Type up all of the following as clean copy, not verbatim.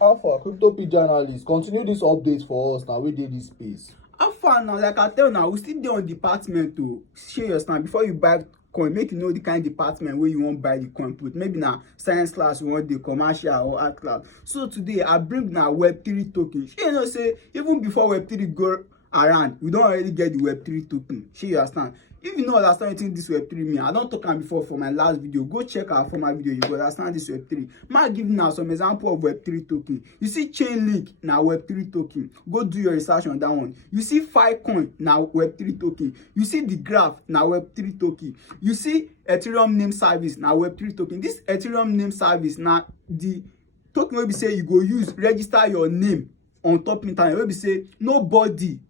Alpha crypto p journalist continue this update for us now. We did this space. How far now? Like I tell you now, we still dey on department to share your stand before you buy coin. Make you know the kind of department where you want buy the coin put. Maybe na science class you want the commercial or art class. So today I bring na Web3 token. Shey you know say even before Web3 go around, we don already get the Web3 token. Shey you understand? If you no understand wetin this Web3 mean, I don talk am before for my last video. Go check our former video, you go understand this Web3. Ma give now some example of Web3 token. You see Chainlink na Web3 token. Go do your research on that one. You see Filecoin na Web3 token. You see the Graph na Web3 token. You see Ethereum name service na Web3 token. This Ethereum name service na the token wey be say you go use register your name on top internet. Wey be say nobody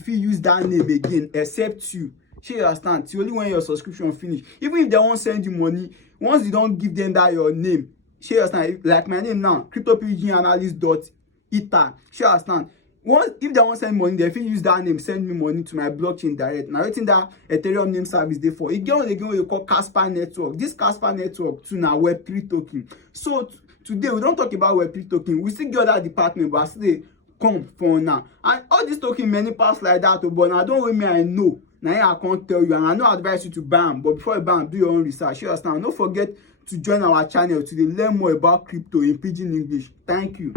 fit use that name again except you. Shey you understand? Till only when your subscription finish. Even if they wan send you money, once you don give them that your name, shey you understand? Like my name now, cryptopganalyst.ether. Shey you understand? Once if they wan send money, they fit use that name send me money to my blockchain direct. Na wetin that Ethereum name service dey for. E get one again wey they call Casper network. This Casper network too na Web3 token. So today we don talk about Web3 token. We still get other department, but I still dey come for now. And all this token many pass like that, but na don wey me I know. Now I can't tell you, and I no advise you to buy am, but before you buy am, do your own research. You understand? Don't forget to join our channel to learn more about crypto in pidgin English. Thank you.